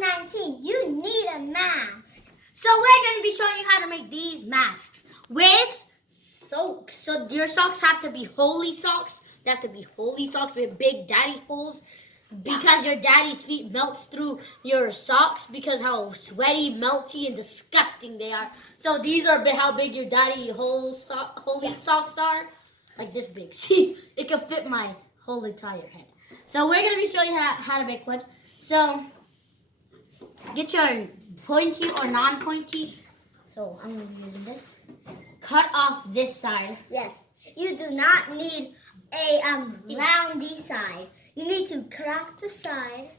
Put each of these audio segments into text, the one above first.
COVID-19, you need a mask. So we're going to be showing you how to make these masks with socks. So your socks have to be holy socks. They have to be holy socks with big daddy holes because your daddy's feet melts through your socks because how sweaty, melty, and disgusting they are. So these are how big your daddy holy socks are. Like this big. See, it can fit my whole entire head. So we're going to be showing you how to make one. So get your pointy or non-pointy. So I'm going to be using this. Cut off this side. Yes. You do not need a roundy side. You need to cut off the side.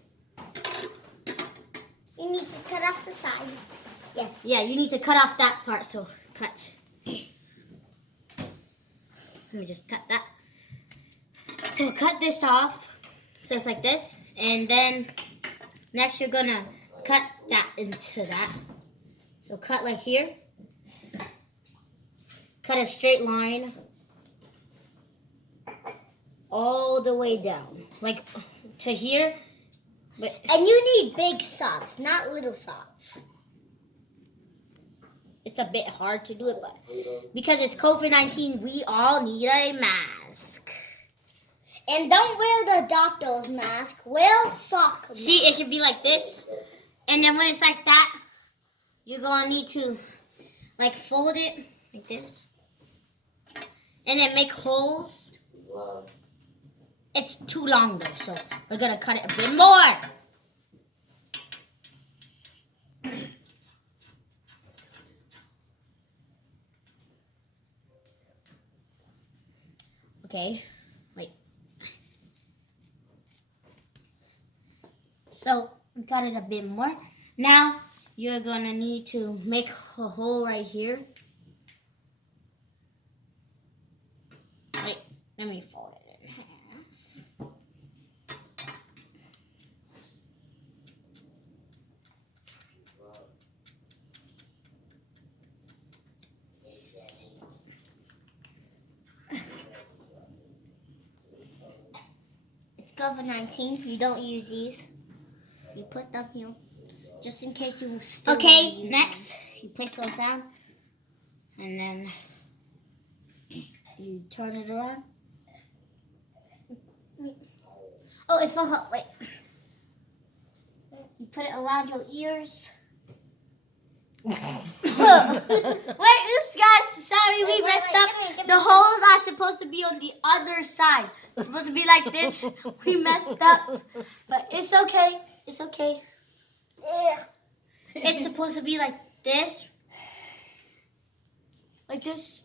You need to cut off the side. Yes. Yeah, you need to cut off that part. So cut. Let me just cut that. So cut this off. So it's like this. And then next you're going to cut that into that. So cut like here. Cut a straight line all the way down, like to here. And you need big socks, not little socks. It's a bit hard to do it, but because it's COVID-19, we all need a mask. And don't wear the doctor's mask. Wear sock mask. See, it should be like this. And then when it's like that, you're going to need to like fold it like this. And then make holes. It's too long though, so we're going to cut it a bit more. Okay, wait. So we got it a bit more. Now you're going to need to make a hole right here. Wait, let me fold it in half. It's COVID-19. You don't use these. You put them here, just in case you still Okay, next you place those down, and then you turn it around. Oh, it's for her. Wait. You put it around your ears. Wait, this guys, sorry, we messed up. The holes are supposed to be on the other side. It's supposed to be like this. We messed up, but it's okay. It's okay. Yeah. It's supposed to be like this. Like this.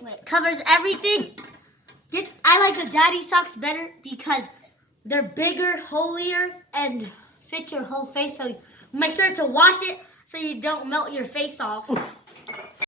It covers everything. I like the daddy socks better because they're bigger, holier, and fit your whole face. So make sure to wash it so you don't melt your face off.